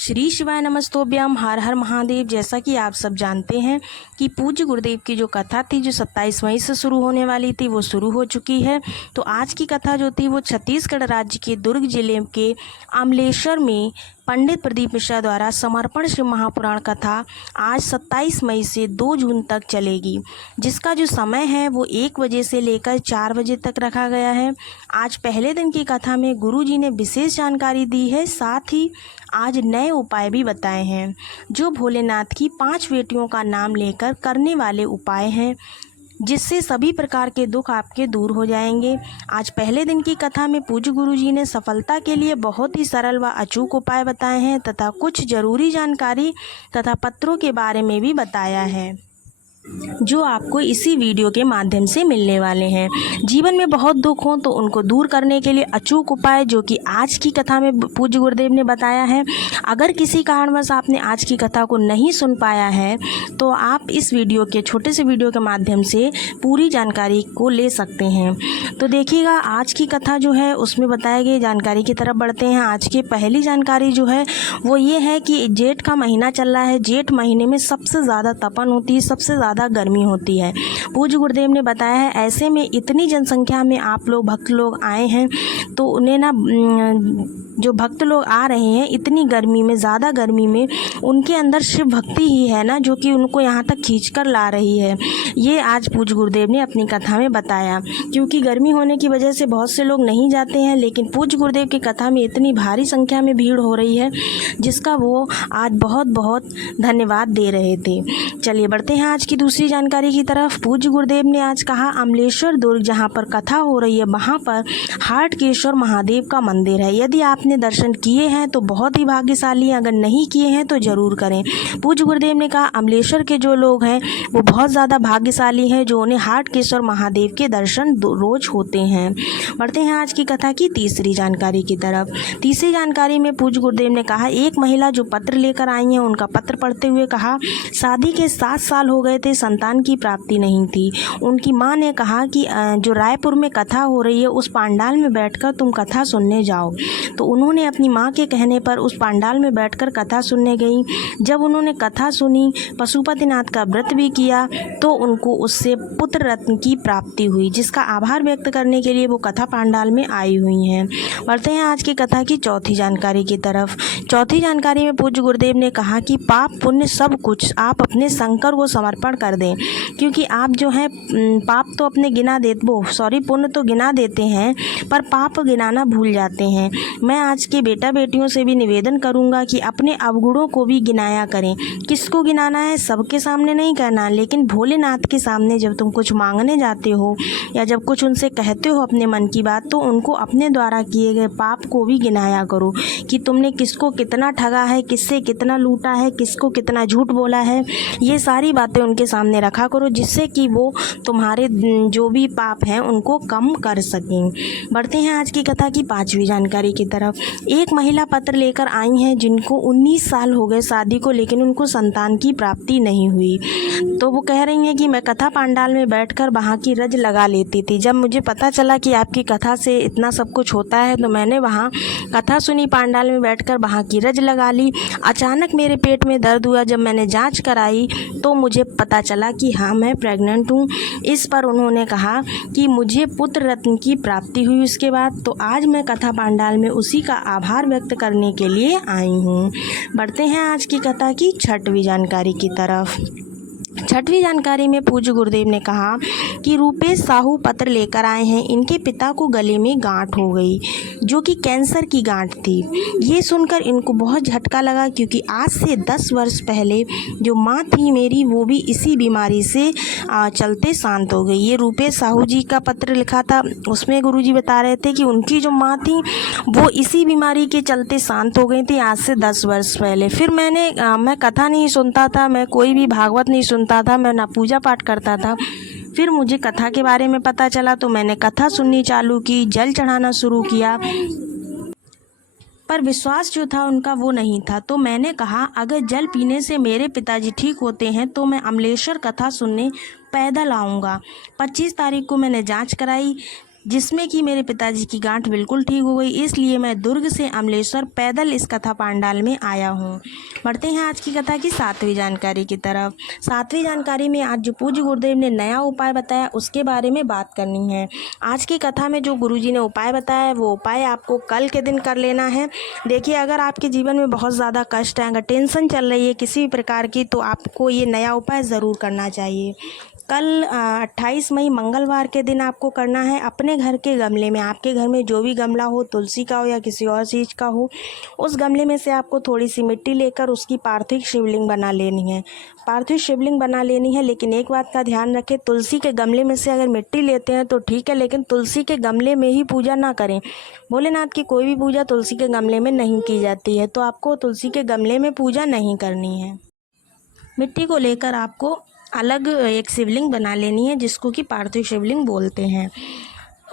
श्री शिवाय नमस्तोभ्यम। हर हर महादेव। जैसा कि आप सब जानते हैं कि पूज्य गुरुदेव की जो कथा थी जो 27 मई से शुरू होने वाली थी वो शुरू हो चुकी है। तो आज की कथा जो थी वो छत्तीसगढ़ राज्य के दुर्ग जिले के अमलेश्वर में पंडित प्रदीप मिश्रा द्वारा समर्पण शिव महापुराण कथा आज 27 मई से 2 जून तक चलेगी, जिसका जो समय है वो 1 बजे से लेकर 4 बजे तक रखा गया है। आज पहले दिन की कथा में गुरुजी ने विशेष जानकारी दी है, साथ ही आज नए उपाय भी बताए हैं जो भोलेनाथ की 5 बेटियों का नाम लेकर करने वाले उपाय हैं, जिससे सभी प्रकार के दुख आपके दूर हो जाएंगे। आज पहले दिन की कथा में पूज्य गुरुजी ने सफलता के लिए बहुत ही सरल व अचूक उपाय बताए हैं तथा कुछ जरूरी जानकारी तथा पत्रों के बारे में भी बताया है जो आपको इसी वीडियो के माध्यम से मिलने वाले हैं। जीवन में बहुत दुख हो तो उनको दूर करने के लिए अचूक उपाय जो कि आज की कथा में पूज्य गुरुदेव ने बताया है। अगर किसी कारणवश आपने आज की कथा को नहीं सुन पाया है तो आप इस वीडियो के छोटे से वीडियो के माध्यम से पूरी जानकारी को ले सकते हैं। तो देखिएगा, आज की कथा जो है उसमें बताई गई जानकारी की तरफ बढ़ते हैं। आज की पहली जानकारी जो है वो ये है कि जेठ का महीना चल रहा है। जेठ महीने में सबसे ज़्यादा तपन होती है, सबसे ज़्यादा गर्मी होती है। पूज्य गुरुदेव ने बताया है ऐसे में इतनी जनसंख्या में आप लोग भक्त लोग आए हैं तो उन्हें ना जो भक्त लोग आ रहे हैं इतनी गर्मी में, ज़्यादा गर्मी में उनके अंदर शिव भक्ति ही है ना जो कि उनको यहाँ तक खींच कर ला रही है। ये आज पूज्य गुरुदेव ने अपनी कथा में बताया। क्योंकि गर्मी होने की वजह से बहुत से लोग नहीं जाते हैं, लेकिन पूज्य गुरुदेव की कथा में इतनी भारी संख्या में भीड़ हो रही है जिसका वो आज बहुत बहुत धन्यवाद दे रहे थे। चलिए बढ़ते हैं आज की दूसरी जानकारी की तरफ। पूज्य गुरुदेव ने आज कहा अमलेश्वर दुर्ग जहाँ पर कथा हो रही है वहाँ पर हाटकेश्वर महादेव का मंदिर है। यदि आपने दर्शन किए हैं तो बहुत ही भाग्यशाली हैं, अगर नहीं किए हैं तो जरूर करें। पूज्य गुरुदेव ने कहा अमलेश्वर के जो लोग हैं वो बहुत ज़्यादा भाग्यशाली हैं जो उन्हें हाटकेश्वर महादेव के दर्शन रोज होते हैं। बढ़ते हैं आज की कथा की तीसरी जानकारी की तरफ। तीसरी जानकारी में पूज्य गुरुदेव ने कहा एक महिला जो पत्र लेकर आई हैं उनका पत्र पढ़ते हुए कहा शादी के 7 साल हो गए थे, संतान की प्राप्ति नहीं थी। उनकी माँ ने कहा कि जो रायपुर में कथा हो रही है उस पांडाल में बैठकर तुम कथा सुनने जाओ। तो उन्होंने अपनी माँ के कहने पर उस पांडाल में बैठकर कथा सुनने गई। जब उन्होंने कथा सुनी, पशुपतिनाथ का व्रत भी किया तो उनको उससे पुत्र रत्न की प्राप्ति हुई, जिसका आभार व्यक्त करने के लिए वो कथा पांडाल में आई हुई हैं। बढ़ते हैं आज की कथा की चौथी जानकारी की तरफ। चौथी जानकारी में पूज्य गुरुदेव ने कहा कि पाप पुण्य सब कुछ आप अपने शंकर को समर्पण कर दें, क्योंकि आप जो है पाप तो अपने पुण्य तो गिना देते हैं पर पाप गिनाना भूल जाते हैं। मैं आज के बेटा बेटियों से भी निवेदन करूंगा कि अपने अवगुणों को भी गिनाया करें। किसको गिनाना है? सबके सामने नहीं करना, लेकिन भोलेनाथ के सामने जब तुम कुछ मांगने जाते हो या जब कुछ उनसे कहते हो अपने मन की बात तो उनको अपने द्वारा किए गए पाप को भी गिनाया करो कि तुमने किसको कितना ठगा है, किससे कितना लूटा है, किसको कितना झूठ बोला है। ये सारी बातें उनके सामने रखा करो जिससे कि वो तुम्हारे जो भी पाप हैं उनको कम कर सकें। बढ़ते हैं आज की कथा की पांचवी जानकारी की तरफ। एक महिला पत्र लेकर आई हैं जिनको 19 साल हो गए शादी को, लेकिन उनको संतान की प्राप्ति नहीं हुई। तो वो कह रही हैं कि मैं कथा पांडाल में बैठकर वहाँ की रज लगा लेती थी। जब मुझे पता चला कि आपकी कथा से इतना सब कुछ होता है तो मैंने वहाँ कथा सुनी, पांडाल में बैठकर वहाँ की रज लगा ली। अचानक मेरे पेट में दर्द हुआ। जब मैंने जाँच कराई तो मुझे पता चला कि हाँ मैं प्रेग्नेंट हूँ। इस पर उन्होंने कहा कि मुझे पुत्र रत्न की प्राप्ति हुई उसके बाद। तो आज मैं कथा पांडाल में उसी का आभार व्यक्त करने के लिए आई हूँ। बढ़ते हैं आज की कथा की छठवीं जानकारी की तरफ। छठवीं जानकारी में पूज्य गुरुदेव ने कहा कि रूपेश साहू पत्र लेकर आए हैं। इनके पिता को गले में गांठ हो गई जो कि कैंसर की गांठ थी। ये सुनकर इनको बहुत झटका लगा क्योंकि आज से 10 वर्ष पहले जो माँ थी मेरी वो भी इसी बीमारी से चलते शांत हो गई। ये रूपेश साहू जी का पत्र लिखा था, उसमें गुरुजी बता रहे थे कि उनकी जो माँ थी वो इसी बीमारी के चलते शांत हो गई थी आज से 10 वर्ष पहले। फिर मैं कथा नहीं सुनता था, मैं कोई भी भागवत नहीं सुनता था, मैं ना पूजा पाठ करता था। फिर मुझे कथा के बारे में पता चला तो मैंने कथा सुननी चालू की, जल चढ़ाना शुरू किया, पर विश्वास जो था उनका वो नहीं था। तो मैंने कहा अगर जल पीने से मेरे पिताजी ठीक होते हैं तो मैं अमलेश्वर कथा सुनने पैदल आऊँगा। 25 तारीख को मैंने जांच कराई। जिसमें कि मेरे पिताजी की गांठ बिल्कुल ठीक हो गई। इसलिए मैं दुर्ग से अमलेश्वर पैदल इस कथा पांडाल में आया हूँ। बढ़ते हैं आज की कथा की 7वीं जानकारी की तरफ। 7वीं जानकारी में आज जो पूज्य गुरुदेव ने नया उपाय बताया उसके बारे में बात करनी है। आज की कथा में जो गुरुजी ने उपाय बताया है वो उपाय आपको कल के दिन कर लेना है। देखिए, अगर आपके जीवन में बहुत ज़्यादा कष्ट है, अगर टेंशन चल रही है किसी भी प्रकार की, तो आपको ये नया उपाय ज़रूर करना चाहिए। कल 28 मई मंगलवार के दिन आपको करना है। अपने घर के गमले में, आपके घर में जो भी गमला हो, तुलसी का हो या किसी और चीज़ का हो, उस गमले में से आपको थोड़ी सी मिट्टी लेकर उसकी पार्थिव शिवलिंग बना लेनी है। पार्थिव शिवलिंग बना लेनी है, लेकिन एक बात का ध्यान रखें, तुलसी के गमले में से अगर मिट्टी लेते हैं तो ठीक है, लेकिन तुलसी के गमले में ही पूजा ना करें। भोलेनाथ की कोई भी पूजा तुलसी के गमले में नहीं की जाती है, तो आपको तुलसी के गमले में पूजा नहीं करनी है। मिट्टी को लेकर आपको अलग एक शिवलिंग बना लेनी है, जिसको कि पार्थिव शिवलिंग बोलते हैं।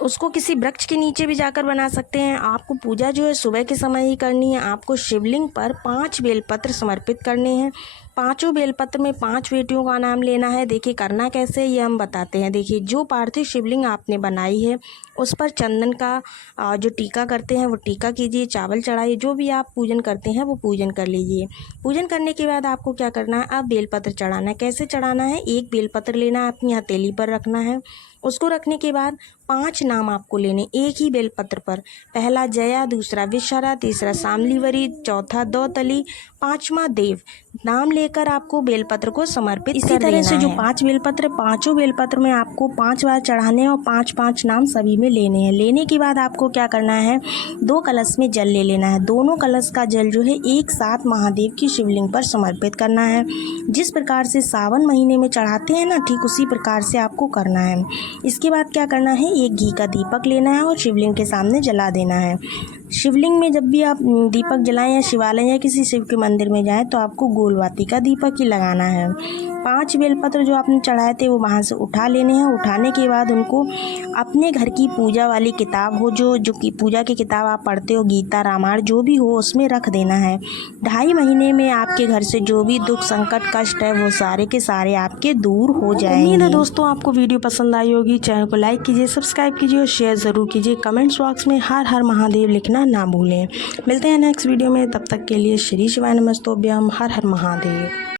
उसको किसी वृक्ष के नीचे भी जाकर बना सकते हैं। आपको पूजा जो है सुबह के समय ही करनी है। आपको शिवलिंग पर 5 बेलपत्र समर्पित करने हैं। 5 बेलपत्र में 5 बेटियों का नाम लेना है। देखिए, करना कैसे ये हम बताते हैं। देखिए, जो पार्थिव शिवलिंग आपने बनाई है उस पर चंदन का जो टीका करते हैं वो टीका कीजिए, चावल चढ़ाइए, जो भी आप पूजन करते हैं वो पूजन कर लीजिए। पूजन करने के बाद आपको क्या करना है, अब बेलपत्र चढ़ाना है। कैसे चढ़ाना है, एक बेलपत्र लेना है, अपनी हथेली पर रखना है। उसको रखने के बाद 5 नाम आपको लेने एक ही बेलपत्र पर। पहला जया, दूसरा विषहरा, तीसरा शामलीवरी, चौथा दौतली, 5वां देव। नाम लेकर आपको बेलपत्र को समर्पित इसी तरह से जो 5 बेलपत्र, 5 बेलपत्र में आपको 5 बार चढ़ाने हैं और 5-5 नाम सभी में लेने हैं। लेने के बाद आपको क्या करना है, 2 कलश में जल ले लेना है। दोनों कलश का जल जो है एक साथ महादेव की शिवलिंग पर समर्पित करना है। जिस प्रकार से सावन महीने में चढ़ाते हैं ना, ठीक उसी प्रकार से आपको करना है। इसके बाद क्या करना है, एक घी का दीपक लेना है और शिवलिंग के सामने जला देना है। शिवलिंग में जब भी आप दीपक जलाएं या शिवालय या किसी शिव के मंदिर में जाएं तो आपको गोलवाती का दीपक ही लगाना है। 5 बेलपत्र जो आपने चढ़ाए थे वो वहाँ से उठा लेने हैं। उठाने के बाद उनको अपने घर की पूजा वाली किताब हो, जो कि पूजा की किताब आप पढ़ते हो, गीता, रामायण जो भी हो, उसमें रख देना है। 2.5 महीने में आपके घर से जो भी दुख, संकट, कष्ट है वो सारे के सारे आपके दूर हो जाएंगे। उम्मीद है दोस्तों आपको वीडियो पसंद आई होगी। चैनल को लाइक कीजिए, सब्सक्राइब कीजिए और शेयर ज़रूर कीजिए। कमेंट्स बॉक्स में हर हर महादेव लिखना ना भूलें। मिलते हैं नेक्स्ट वीडियो में, तब तक के लिए श्री शिवाय नमस्तोभ्यम। हर हर महादेव।